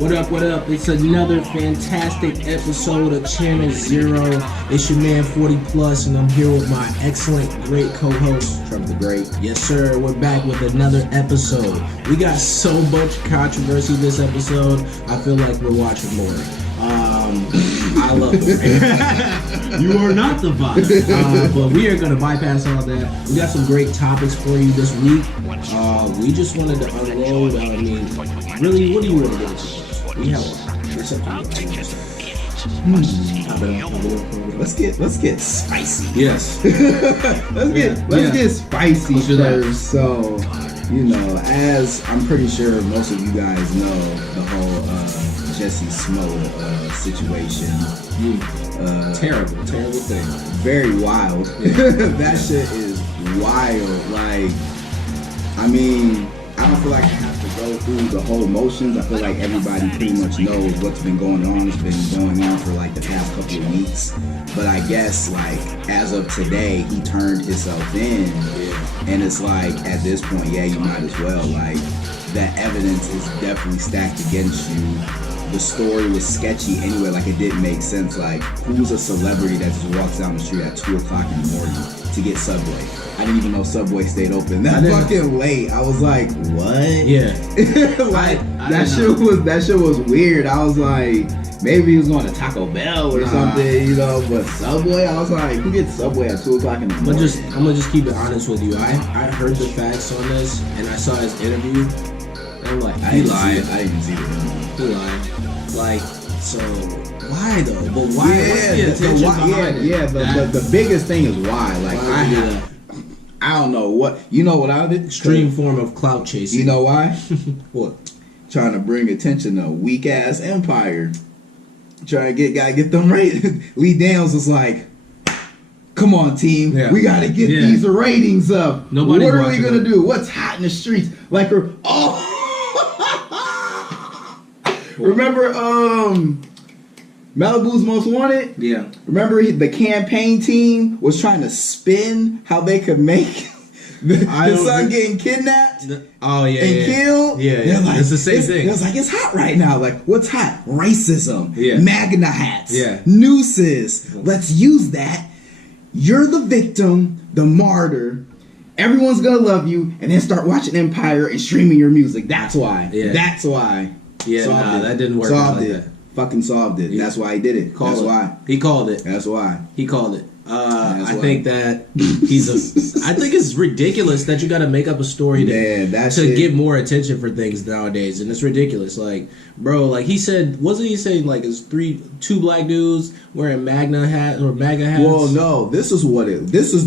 What up, what up? It's another fantastic episode of Channel Zero. It's your man 40 Plus, and I'm here with my excellent, great co-host, Trump the Great. Yes, sir. We're back with another episode. We got so much controversy this episode. I feel like we're watching more. I love it. You are not the vibe. But we are going to bypass all that. We got some great topics for you this week. We just wanted to unload. Really, what do you want to get into? We have Let's get spicy. Yes. let's get spicy first. So, as I'm pretty sure most of you guys know, the whole Jussie Smollet situation. Terrible thing. Very wild. That shit is wild. Like, I don't feel like I have to go through the whole motions. I feel like everybody pretty much knows what's been going on. It's been going on for like the past couple of weeks. But I guess like as of today, he turned himself in. And it's like at this point, yeah, you might as well. Like that evidence is definitely stacked against you. The story was sketchy anyway. Like it didn't make sense. Like who's a celebrity that just walks down the street at 2 o'clock in the morning to get Subway? I didn't even know Subway stayed open. That's fucking late. I was like, what? Yeah. Like that shit was weird. I was like, maybe he was going to Taco Bell or something, But Subway, I was like, who gets Subway at 2 o'clock in the morning? I'm gonna just keep it honest with you. I heard the facts on this, and I saw his interview. And I'm like, he lied. I didn't see the interview. He lied. Like, so why though? But why? What's the intention behind it? Yeah. The biggest thing is why. Like I don't know what. You know what I did? Extreme form of clout chasing. You know why? What? Trying to bring attention to weak ass Empire. Trying to get them ratings. Lee Daniels was like, "Come on, team, we gotta get these ratings up. Nobody's what are we gonna them. do? What's hot in the streets?" Like, remember, Malibu's Most Wanted? Yeah. Remember the campaign team was trying to spin how they could make his son getting kidnapped and killed? Yeah. Like, it's the same thing. It was like, it's hot right now. Like, what's hot? Racism. Yeah. Magna hats. Yeah. Nooses. Let's use that. You're the victim, the martyr. Everyone's going to love you. And then start watching Empire and streaming your music. That's why. Yeah. That's why. Yeah, that didn't work out like that. Fucking solved it. That's why he did it. That's why. He called it. That's why. He called it. I think that I think it's ridiculous that you got to make up a story to get more attention for things nowadays, and it's ridiculous. Like, bro, like he said, wasn't he saying like it's two black dudes wearing MAGA hats? Well, no, this is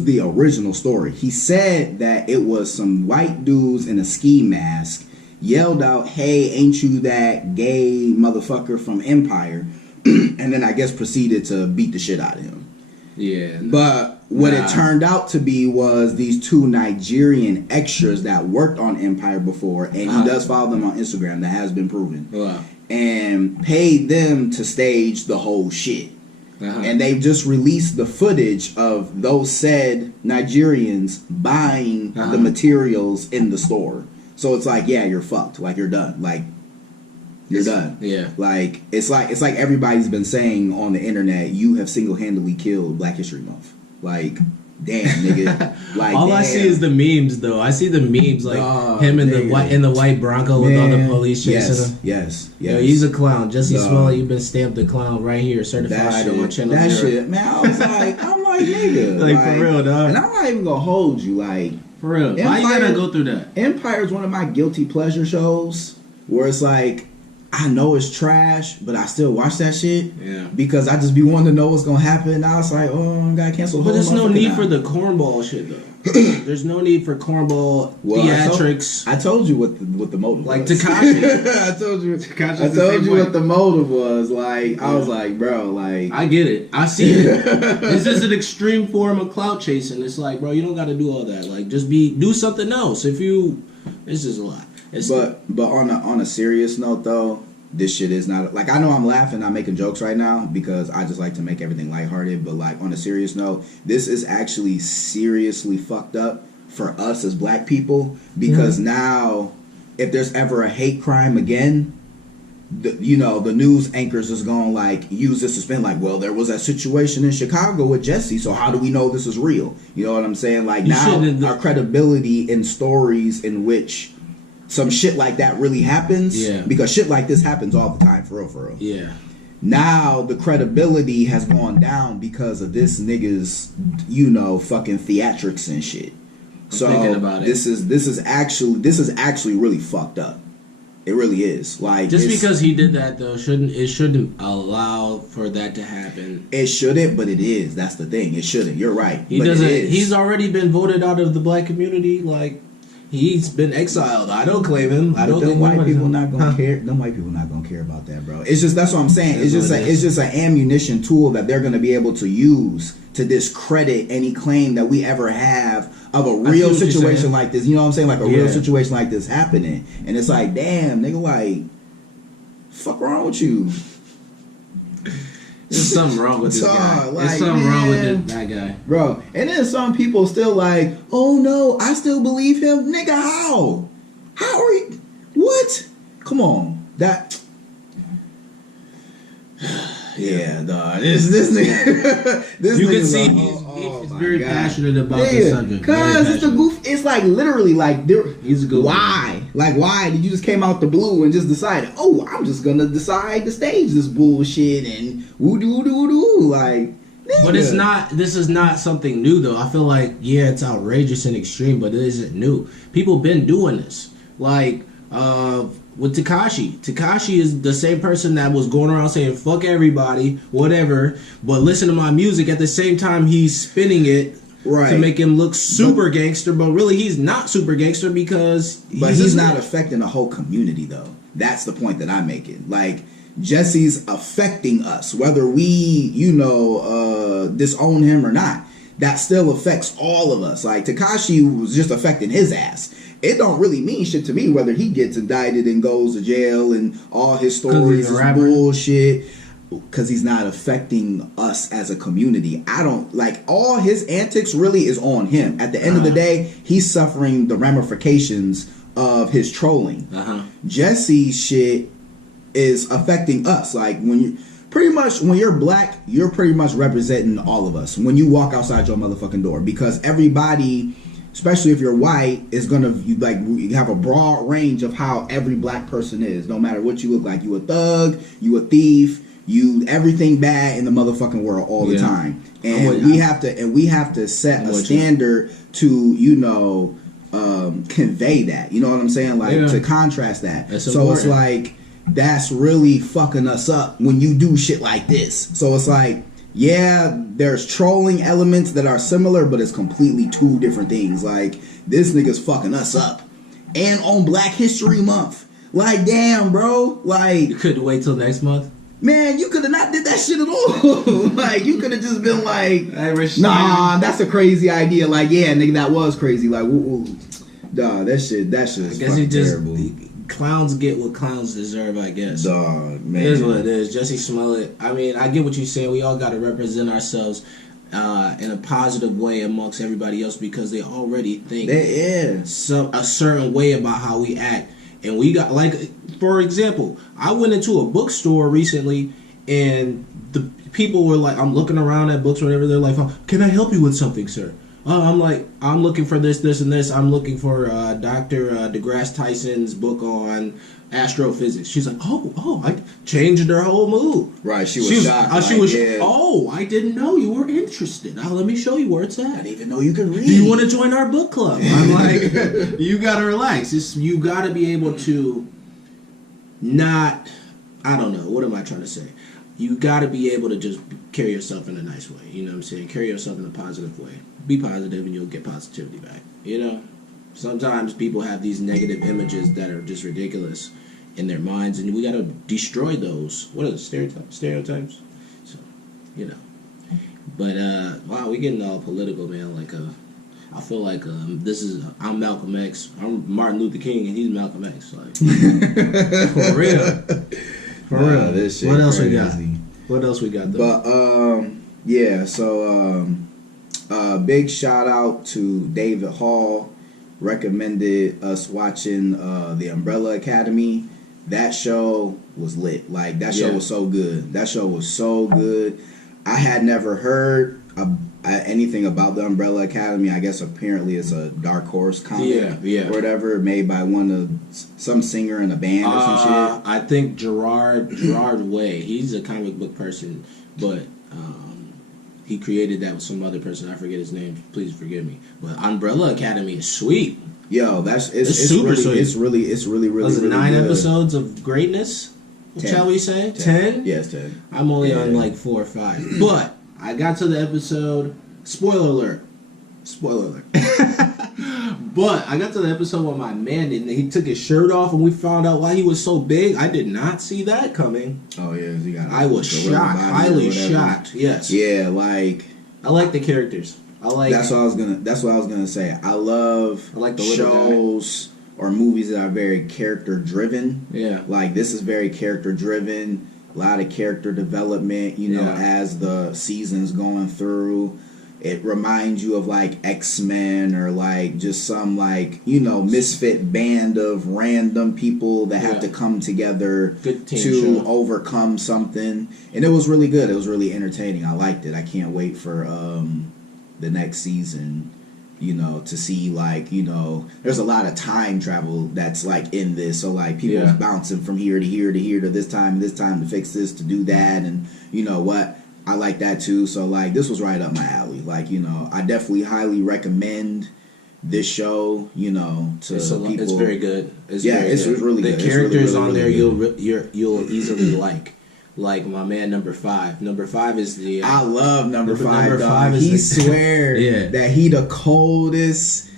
the original story. He said that it was some white dudes in a ski mask yelled out, "Hey, ain't you that gay motherfucker from Empire?" And then I guess proceeded to beat the shit out of him. Yeah. But what it turned out to be was these two Nigerian extras that worked on Empire before, and he does follow them on Instagram. That has been proven. Wow. And paid them to stage the whole shit. And they've just released the footage of those said Nigerians buying the materials in the store. So it's like, yeah, you're fucked. Like, you're done. Like, you're done. Yeah. Like, it's like everybody's been saying on the internet, you have single-handedly killed Black History Month. Like, damn, nigga. Like, all I see is the memes, though. I see the memes, like him in the white Bronco with all the police chasing him. Yes. Yo, he's a clown. Jussie Smollet, you've been stamped a clown right here, certified on my channel. That shit, man. I was like, nigga. Like, for real, dog. And I'm not even gonna hold you, like. For real. Why you gotta go through that? Empire is one of my guilty pleasure shows where it's like, I know it's trash, but I still watch that shit. Yeah. Because I just be wanting to know what's gonna happen. Now it's like, oh, I gotta cancel. But there's no need for the cornball shit though. There's no need for cornball theatrics. I told you what the motive was. Like Tekashi. I told you what the motive was. Like, I was like, bro, like, I get it. I see it. This is an extreme form of clout chasing. It's like, bro, you don't got to do all that. Like, just do something else. This is a lot. But on a serious note though, this shit is not, like, I know I'm laughing, I'm making jokes right now because I just like to make everything lighthearted, but like on a serious note, this is actually seriously fucked up for us as black people because now if there's ever a hate crime again, the news anchors is going like use this to spin like, well, there was that situation in Chicago with Jussie, so how do we know this is real? You know what I'm saying? Like, now our credibility in stories in which some shit like that really happens, because shit like this happens all the time, for real. Yeah. Now the credibility has gone down because of this nigga's, fucking theatrics and shit. So this is actually really fucked up. It really is. Like, just because he did that though, shouldn't allow for that to happen. It shouldn't, but it is. That's the thing. It shouldn't. You're right. He's already been voted out of the black community. Like, he's been exiled. I don't claim him. I don't think white people not gonna care. Them white people not gonna care about that, bro. It's just, that's what I'm saying. It's just an ammunition tool that they're gonna be able to use to discredit any claim that we ever have of a real situation like this. You know what I'm saying? Like a real situation like this happening. And it's like, damn, nigga, like, fuck wrong with you? There's something wrong with this guy. There's something wrong with that guy. Bro, and then some people still like, oh no, I still believe him. Nigga, how? How are you? What? Come on. That... Yeah, dog. This nigga. You can see he's very passionate about this subject. Cause it's the goof. It's like literally like he's a good. Why? Like, why did you just came out the blue and just decided? Oh, I'm just gonna decide to stage this bullshit and woo doo like. Nigga. But it's not. This is not something new though. I feel like it's outrageous and extreme, but it isn't new. People been doing this. Like with Tekashi. Tekashi is the same person that was going around saying fuck everybody, whatever, but listen to my music at the same time he's spinning it to make him look super gangster, but really he's not super gangster because he's not affecting the whole community though. That's the point that I'm making. Like, Jussie's affecting us, whether we, disown him or not. That still affects all of us. Like, Tekashi was just affecting his ass. It don't really mean shit to me whether he gets indicted and goes to jail and all his stories is bullshit, because he's not affecting us as a community. I don't like all his antics really is on him. At the end of the day, he's suffering the ramifications of his trolling. Jussie's shit is affecting us. Like, when you're black, you're pretty much representing all of us when you walk outside your motherfucking door, because everybody, especially if you're white, is gonna you have a broad range of how every black person is, no matter what you look like. You a thug, you a thief, you everything bad in the motherfucking world all the time. And we have to set a standard to convey that. You know what I'm saying? Like, to contrast that. So it's like, that's really fucking us up when you do shit like this. So it's like, there's trolling elements that are similar, but it's completely two different things. Like, this nigga's fucking us up. And on Black History Month. Like, damn, bro. Like, you couldn't wait till next month? Man, you could have not did that shit at all. Like, you could have just been like, nah, that's a crazy idea. Like, yeah, nigga, that was crazy. Like, nah, that shit is fucking terrible. Clowns get what clowns deserve, I guess. Dog, man. It is what it is. Jussie Smollet. I mean, I get what you're saying. We all got to represent ourselves in a positive way amongst everybody else, because they already think a certain way about how we act. And we got, like, for example, I went into a bookstore recently, and the people were like, I'm looking around at books or whatever. They're like, can I help you with something, sir? I'm like, I'm looking for this, and this. I'm looking for Dr. DeGrasse Tyson's book on astrophysics. She's like, I changed her whole mood. Right, she was shocked. I didn't know you were interested. Let me show you where it's at. I didn't even know you could read. Do you want to join our book club? I'm like, you gotta relax. You gotta be able to not, I don't know, what am I trying to say? You gotta be able to just carry yourself in a nice way. You know what I'm saying? Carry yourself in a positive way. Be positive and you'll get positivity back. You know? Sometimes people have these negative images that are just ridiculous in their minds, and we gotta destroy those. What are the stereotypes? So, But wow, we getting all political, man. Like I feel like I'm Malcolm X, I'm Martin Luther King, and he's Malcolm X. Like, for real. For real. This shit what else crazy. We got? What else we got though? But so big shout out to David Hall. Recommended us watching The Umbrella Academy. that show was lit. Like, that show Yeah. was so good. That show was so good. I had never heard anything about the Umbrella Academy. I guess apparently it's a Dark Horse comic or whatever, made by some singer in a band or some shit. I think Gerard Way. He's a comic book person, but he created that with some other person. I forget his name. Please forgive me. But Umbrella Academy is sweet. Yo, it's super really, sweet. It's really Was it really 9 good. episodes of greatness? 10. Shall we say 10? Yes, 10. I'm only on like 4 or 5, but I got to the episode. Spoiler alert. But I got to the episode where my man didn't. He took his shirt off, and we found out why he was so big. I did not see that coming. Oh yeah, you got. I was shocked, highly shocked. Yes. Yeah, like I like the characters. That's what I was gonna say. I like the shows or movies that are very character driven. Yeah. Like, this is very character driven. A lot of character development. As the season's going through. It reminds you of like X-Men or like just some like, misfit band of random people that have to come together to overcome something. And it was really good. It was really entertaining. I liked it. I can't wait for the next season, to see like, there's a lot of time travel that's like in this. So like people's bouncing from here to here to here to this time to fix this, to do that. And you know what? I like that too. So like, this was right up my alley. Like, I definitely highly recommend this show, to people. It's very good. It's really good. The characters really, on there really you'll easily like my man number 5. Number 5 is the. I love number 5. Number 5 is he swear that he the coldest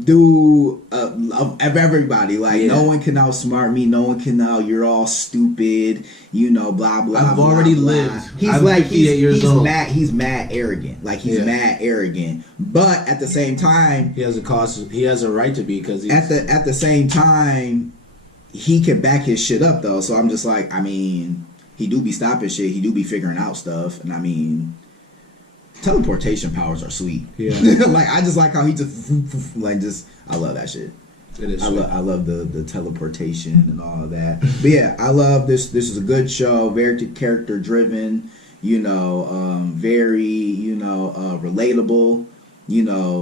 dude of everybody. Like, no one can outsmart me. No one can you're all stupid. Blah blah. I've blah, already blah. lived. He's I'm like 58 years old. He's mad arrogant. Like, he's mad arrogant. But at the same time, he has a cause. He has a right to be, because at the same time, he can back his shit up though. So I'm just like, I mean, he do be stopping shit. He do be figuring out stuff. And I mean, teleportation powers are sweet. Yeah. Like, I just like how he just like I love that shit. It is. I love the teleportation and all of that. But yeah, I love this. This is a good show. Very character driven. Very relatable.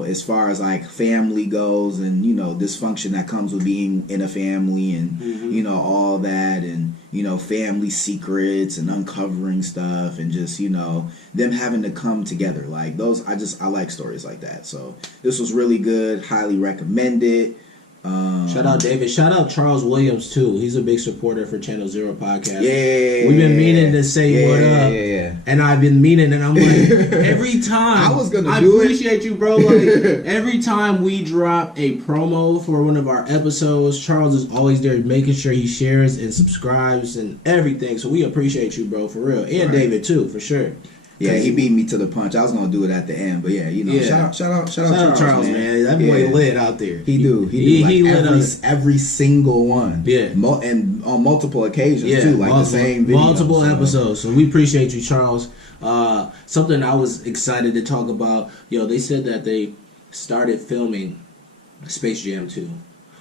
As far as like family goes, and dysfunction that comes with being in a family, and all that, and family secrets and uncovering stuff, and just them having to come together. Like, those, I like stories like that. So this was really good. Highly recommend it. Shout out David. Shout out Charles Williams too. He's a big supporter for Channel Zero podcast. Yeah, we've been meaning to say what up. Yeah. And I've been meaning, and I'm like, every time I appreciate you, bro. Like, every time we drop a promo for one of our episodes, Charles is always there making sure he shares and subscribes and everything. So we appreciate you, bro, for real. And David too, for sure. Yeah, he beat me to the punch. I was gonna do it at the end, but shout out Charles, man. That boy lit out there. He lit every single one. Yeah, and on multiple occasions too, like the same video. Multiple episodes. So we appreciate you, Charles. Something I was excited to talk about. They said that they started filming Space Jam 2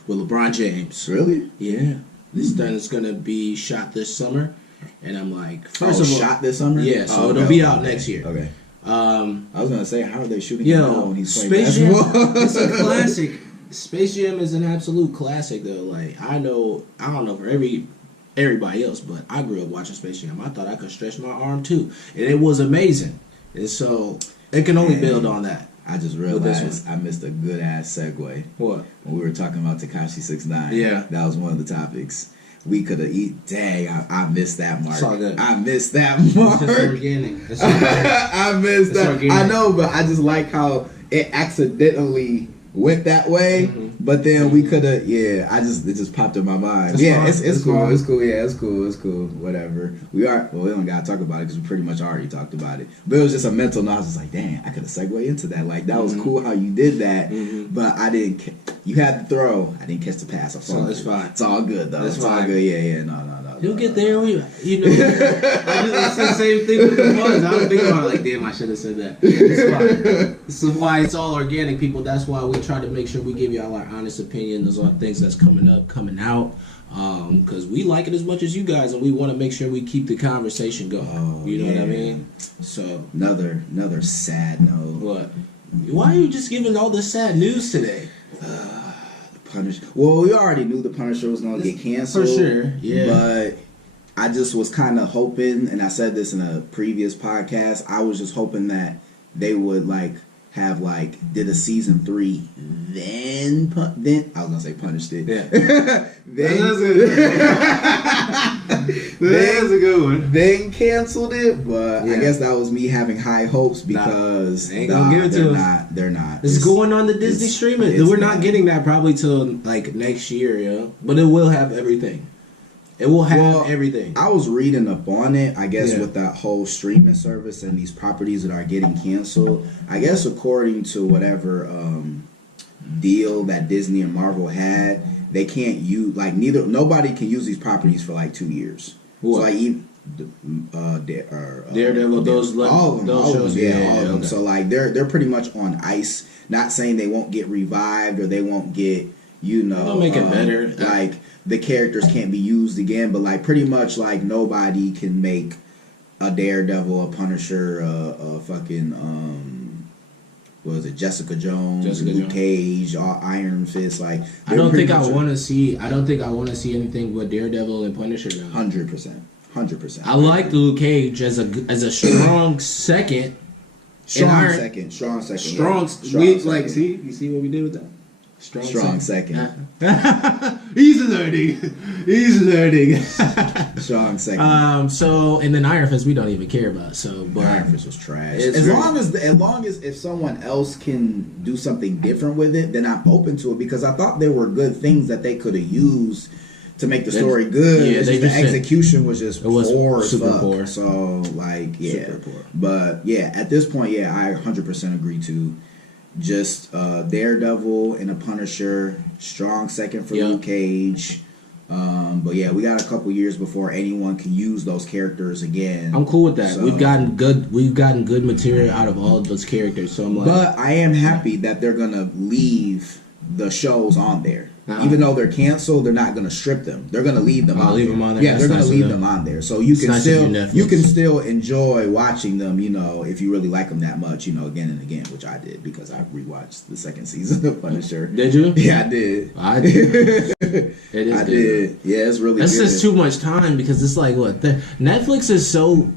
with LeBron James. Really? Yeah. This thing is gonna be shot this summer. And I'm like, first of all, shot this summer? Yeah, so it'll be out next year. Okay. I was gonna say, how are they shooting it now when he's playing Space Jam, basketball? it's a classic. Space Jam is an absolute classic, though. Like, I don't know for everybody else, but I grew up watching Space Jam. I thought I could stretch my arm too, and it was amazing. And so it can only build on that. I just realized I missed a good ass segue. What? When we were talking about Tekashi 6ix9ine. Yeah, that was one of the topics. We could have dang, I missed that mark. It's all good. I missed that mark. It's just organic. I missed that. Organic. I know, but I just like how it accidentally went that way. But then we could have, it just popped in my mind. It's cool. It's cool. Yeah, it's cool. Whatever. We don't gotta talk about it because we pretty much already talked about it. But it was just a mental note. I was just like, damn, I could have segued into that. Like, that was cool how you did that. But I didn't. You had to throw. I didn't catch the pass. So it's fine. It's all good though. It's all good. Yeah. No. You'll get there. It's the same thing with the ones. I don't think about it like, damn, I should have said that. It's fine. This is why it's all organic, people. That's why we try to make sure we give you all our honest opinions on things that's coming out. because we like it as much as you guys, and we want to make sure we keep the conversation going. You know what I mean? So another sad note. What? Why are you just giving all this sad news today? Punisher. Well, we already knew the Punisher was gonna get canceled for sure. Yeah, but I just was kind of hoping, and I said this in a previous podcast. I was just hoping that they would have did a season 3, then I was gonna say punished it. Yeah, that's a good one. Then canceled it, but I guess that was me having high hopes because they ain't gonna give it to us. They're not. It's going on the Disney streaming. We're not getting that probably till next year, but it will have everything. It will have everything. I was reading up on it, I guess, with that whole streaming service and these properties that are getting canceled. I guess according to whatever deal that Disney and Marvel had, they can't use nobody can use these properties for 2 years. What? So even Daredevil, those all of them, all of them. Okay. So they're pretty much on ice. Not saying they won't get revived or they won't get they'll make it better. The characters can't be used again, but pretty much nobody can make a Daredevil, a Punisher, a fucking what was it, Jessica Jones, Luke Cage, Iron Fist. I don't think I want to see anything but Daredevil and Punisher now. 100%. I like Luke Cage as a strong second. Strong second. See, you see what we did with that? Strong second. He's learning. Strong second. So and then Iron Fist we don't even care about. So, but Iron Fist was trash. As long as if someone else can do something different with it, then I'm open to it because I thought there were good things that they could have used to make the story good. Yeah, the execution was just poor as fuck. Poor. So super poor. But at this point, I 100% agree to. Just Daredevil and a Punisher, strong second for Luke Cage. But we got a couple years before anyone can use those characters again. I'm cool with that. So, we've gotten good material out of all of those characters. So I'm but I am happy that they're gonna leave the shows on there. Even though they're canceled, they're not going to strip them. They're going to leave them on there. Yeah, they're going to leave them on there. So you can still enjoy watching them, if you really like them that much, again and again, which I did because I rewatched the second season of Punisher. Did you? Yeah, I did. I did. I did. Yeah, it's really That's good. just too much time because it's Netflix is so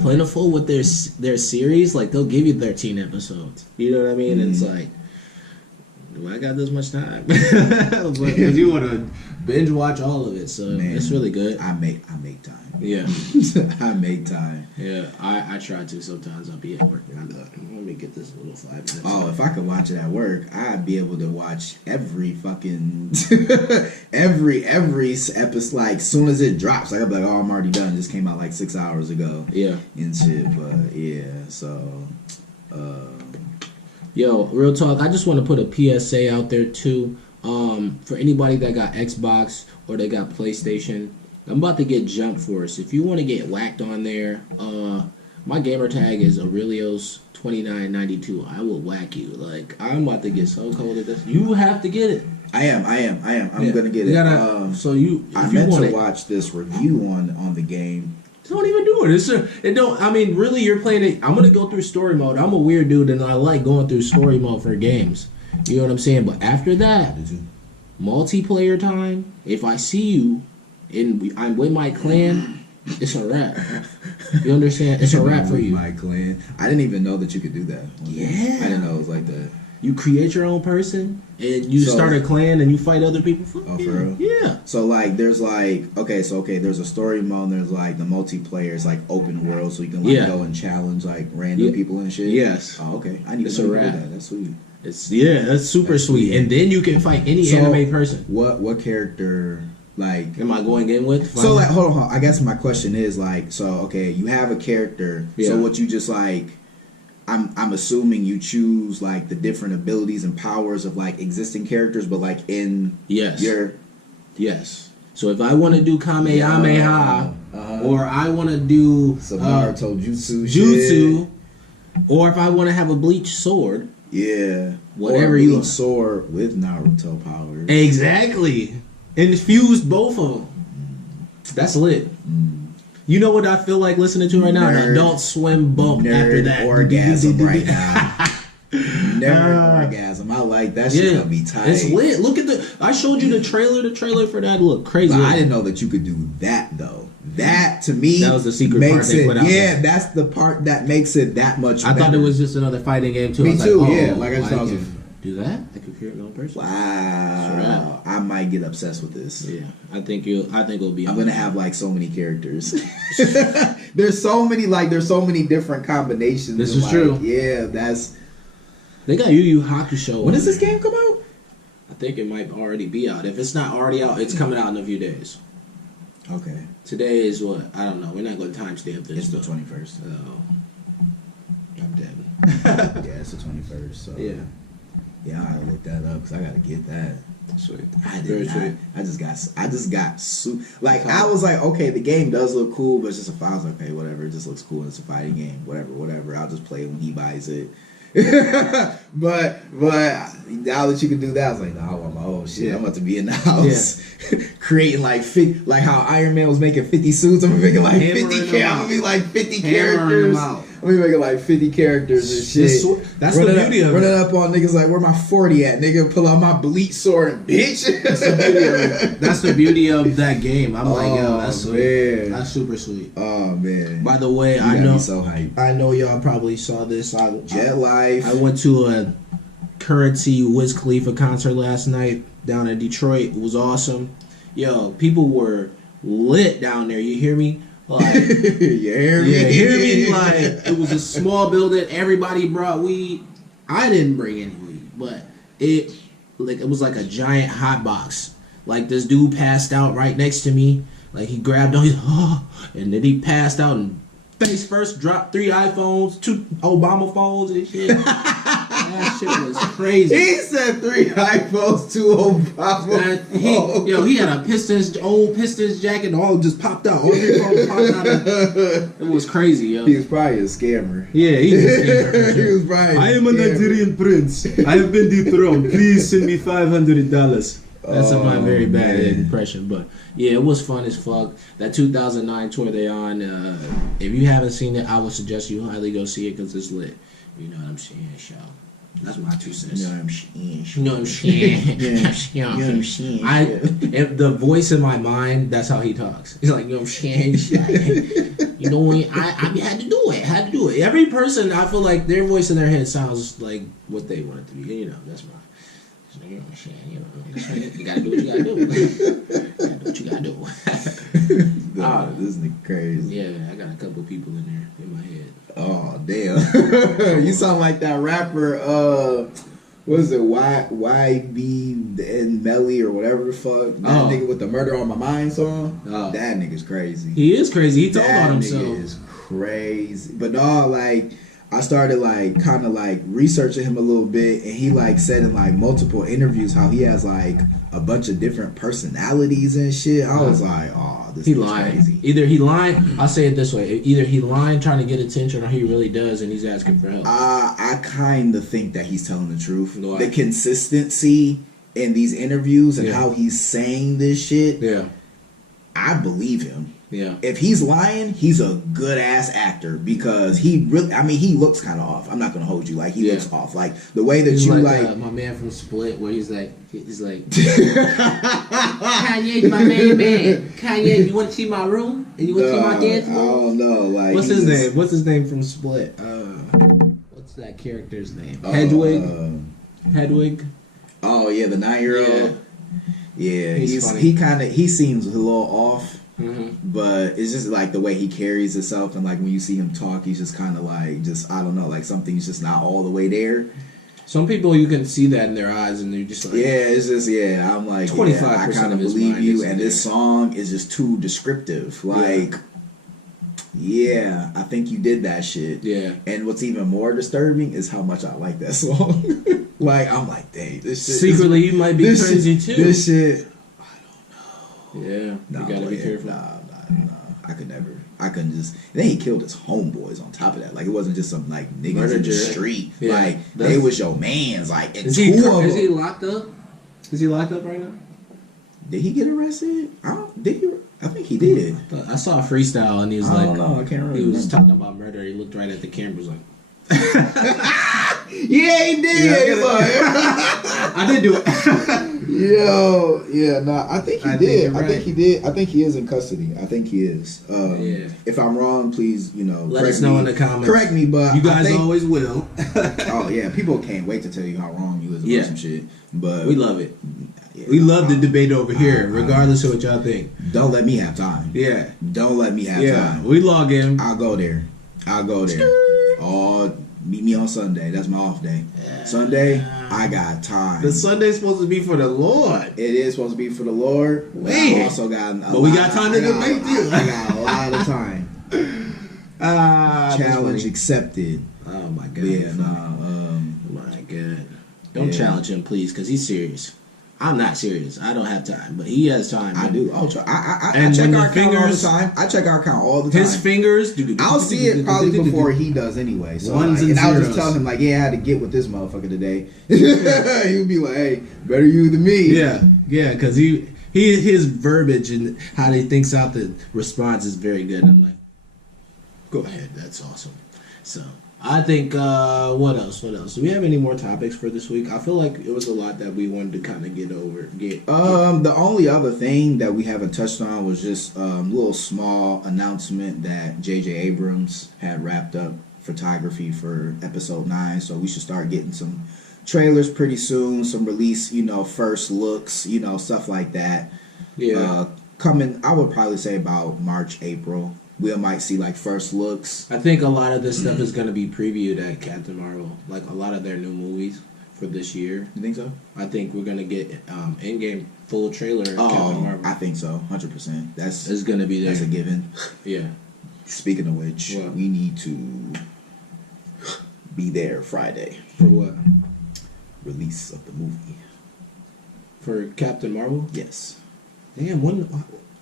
plentiful with their series. They'll give you 13 episodes. You know what I mean? Mm-hmm. And it's do I got this much time? Because you want to binge watch all of it, so it's really good. I make time. Yeah, I make time. Yeah, I try to. Sometimes I'll be at work and I'm let me get this little 5 minutes. Oh, if I could watch it at work, I'd be able to watch every fucking every episode. As soon as it drops, I'd be I'm already done. It just came out 6 hours ago. Yeah, and shit. But so. Yo, real talk, I just want to put a PSA out there too. For anybody that got Xbox or they got PlayStation, I'm about to get Jump Force. If you want to get whacked on there, my gamer tag is Aurelios2992. I will whack you. I'm about to get so cold at this. You have to get it. I am. I'm gonna get it. I meant to watch this review on the game. Don't even do it. Really, you're playing it. I'm gonna go through story mode. I'm a weird dude, and I like going through story mode for games. You know what I'm saying? But after that, multiplayer time. If I see you, and I'm with my clan, it's a wrap. You understand? It's a wrap for you. My clan. I didn't even know that you could do that. Yeah, I didn't know it was like that. You create your own person, and you start a clan, and you fight other people. Oh, for real? Yeah. So there's there's a story mode. And there's the multiplayer. It's open world, so you can go and challenge random people and shit. Yes. Oh, okay. I need to do that. That's sweet. That's super sweet. And then you can fight any anime person. What character? Am I going in with? So hold on. I guess my question is you have a character. Yeah. So what you just I'm assuming you choose the different abilities and powers of existing characters, but in yes. So if I want to do Kamehameha, or I want to do some Naruto jutsu, or if I want to have a bleach sword, whatever or a bleach sword with Naruto powers, exactly. infused both of them. That's lit. You know what I feel like listening to right now? An Adult Swim bump after that. Orgasm right now. Nerd orgasm. I like that. Shit's gonna be tight. It's lit. Look at I showed you the trailer. The trailer for that looked crazy. But I didn't know that you could do that though. That to me, that was the secret part they put out. Yeah, that's the part that makes it that much. I thought it was just another fighting game too. Me too. Yeah, like I just thought do that. I could hear it in person. Wow, I might get obsessed with this. Yeah, I think it'll be. I'm gonna have like so many characters. There's so many different combinations. This is true. Yeah, They got Yu Yu Hakusho. When does this game come out? I think it might already be out. If it's not already out, it's coming out in a few days. Okay. Today is what? I don't know. We're not going to timestamp this. It's the 21st. Oh. I'm dead. Yeah, it's the 21st. So yeah. Yeah, I gotta look that up because I gotta get that. Sweet. I just got like I was like, okay, the game does look cool, but it's just I was like, okay, whatever, it just looks cool. It's a fighting game, whatever. I'll just play it when he buys it. but now that you can do that, I was like, no, I want my own shit. I'm about to be in the house creating like how Iron Man was making 50 suits. I'm gonna make like 50 characters. I'm gonna be like 50 characters. I'm gonna make like 50 characters and shit. That's the beauty of it. Running up on niggas like, where my 40 at? Nigga, pull out my bleach sword and bitch. That's the beauty of that game. I'm like, yo, that's sweet. Man. That's super sweet. Oh man. By the way, I know so hyped. I know y'all probably saw this. Jet Life. I went to a Currency Wiz Khalifa concert last night down in Detroit. It was awesome. Yo, people were lit down there. You hear me? Like, you hear me? Yeah, hear me? Like, it was a small building. Everybody brought weed. I didn't bring any weed, but it was like a giant hot box. Like, this dude passed out right next to me. Like, he grabbed on and then he passed out and face first dropped 3 iPhones, 2 Obama phones and shit. That shit was crazy. He said 3 iPhones, 2 Obama phones. He had a old Pistons jacket, all just popped out. All 3 phones popped out. It was crazy, yo. He was probably a scammer. Yeah, he was a scammer. He was probably I am a Nigerian prince. I have been dethroned. Please send me $500. That's my very bad impression, but yeah, it was fun as fuck. That 2009 tour they on, if you haven't seen it, I would suggest you highly go see it because it's lit. You know what I'm saying, show. That's my 2 cents. You know what I'm saying? You know what I'm saying? If the voice in my mind, that's how he talks. He's like, you know what I'm saying? You know, I had to do it. Every person, I feel like their voice in their head sounds like what they want it to be. You know, that's my. You know what I'm saying? You gotta do what you gotta do. This nigga crazy. Yeah, I got a couple people in there in my head. Oh damn! You sound like that rapper. What is it? YB and Melly or whatever the fuck. That nigga with the "Murder on My Mind" song. That nigga's crazy. He is crazy. He told on himself. That nigga is crazy. But no, like, I started like kind of like researching him a little bit, and he like said in like multiple interviews how he has like a bunch of different personalities and shit. I was like, oh, this is crazy. Either he lying. I'll say it this way: either he lying trying to get attention, or he really does and he's asking for help. I kind of think that he's telling the truth. No, the consistency in these interviews and how he's saying this shit. Yeah, I believe him. Yeah. If he's lying, he's a good ass actor because he really, I mean, he looks kind of off. I'm not gonna hold you. Like, he looks off. Like, the way that he's you like my man from Split, where he's like Kanye, my main man. Kanye, you want to see my room? And you want to see my dance room? I don't know. Like, what's his name? What's his name from Split? What's that character's name? Hedwig. Hedwig. Oh yeah, the 9-year-old. Yeah, he seems a little off. Mm-hmm. But it's just like the way he carries himself, and like when you see him talk, he's just kind of like, just, I don't know, like something's just not all the way there. Some people, you can see that in their eyes, and they're just like, it's just, I'm like, 25%. I kind of believe you, and this song is just too descriptive. Like, I think you did that shit. Yeah. And what's even more disturbing is how much I like that song. Like, I'm like, dang, this shit. Secretly, you might be crazy too. This shit. Yeah, you gotta be careful. Nah, I couldn't just. And then he killed his homeboys on top of that. Like, it wasn't just some like niggas in the street. Yeah, like, they was your mans. Like, and is he locked up? Is he locked up right now? Did he get arrested? Did he? I think he did. I saw a freestyle and he was I like, don't know. I can't remember. he was talking about murder. He looked right at the camera, was like, yeah, he did. Yeah, I did do it. Yo, yeah, nah. I think he did. right. I think he did. I think he is in custody. I think he is. Yeah. If I'm wrong, please, let correct us know me. in the comments. Correct me, but You guys I think, always will. oh yeah, people can't wait to tell you how wrong you is about Yeah. some shit. But we love it. yeah, We love the debate over here, regardless of what y'all think. Don't let me have time. Yeah. Don't let me have Yeah. time. We log in. I'll go there. Oh, meet me on Sunday. That's my off day. Yeah. Sunday, I got time. The Sunday's supposed to be for the Lord. It is supposed to be for the Lord. But Man. I also got But we got time to debate too. I got a lot of time. Challenge accepted. Oh my god. But yeah, nah. My god. Don't Yeah. challenge him, please, because he's serious. I'm not serious. I don't have time, but he has time. I do. I'll try. I And check when our the account all the fingers- time. I check our account all the time. His fingers. I'll see it probably before he does anyway. So Ones like, and I'll just zeros. tell him like, yeah, I had to get with this motherfucker today. He'll be like, hey, better you than me. Yeah, because his verbiage and how he thinks out the response is very good. I'm like, Go ahead. That's awesome. So I think what else? Do we have any more topics for this week? I feel like it was a lot that we wanted to kind of get over. The only other thing that we haven't touched on was just a little small announcement that J.J. Abrams had wrapped up photography for episode 9. So we should start getting some trailers pretty soon, some release, first looks, stuff like that. Yeah. Coming, I would probably say about March, April. We might see like first looks. I think a lot of this stuff is going to be previewed at Captain Marvel, like a lot of their new movies for this year. You think so? I think we're going to get in-game full trailer at Captain Marvel. I think so, 100%. It's going to be there. That's a given. Yeah. Speaking of which, What? we need to be there Friday. For what? Release of the movie. For Captain Marvel? Yes. Damn, when?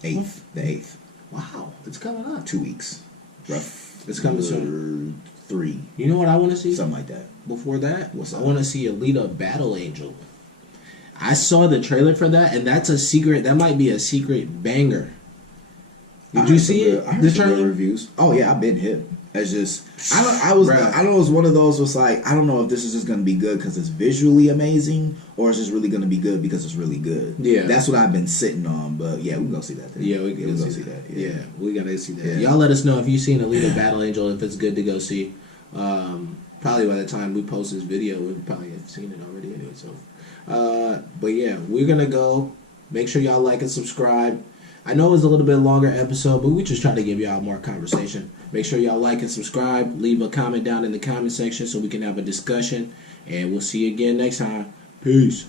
8th. The 8th. Wow, it's coming up. 2 weeks. Rough. It's coming soon. 3. You know what I want to see? Something like that. Before that, What's I up? want to see Alita Battle Angel. I saw the trailer for that, and that's a secret. That might be a secret banger. Did you see it? I heard The some good trailer? reviews. Oh yeah, I've been hip. It's just I know it was one of those was like I don't know if this is just gonna be good because it's visually amazing or it's just really gonna be good because it's really good. Yeah. That's what I've been sitting on. But yeah, we can go see that. Thing. Yeah, we can go see that. Yeah. Yeah, we gotta see that. Yeah. Y'all let us know if you've seen Alita Battle Angel, if it's good to go see. Probably by the time we post this video, we probably have seen it already anyway. So, but yeah, we're gonna go. Make sure y'all like and subscribe. I know it was a little bit longer episode, but we just try to give y'all more conversation. Make sure y'all like and subscribe. Leave a comment down in the comment section so we can have a discussion. And we'll see you again next time. Peace.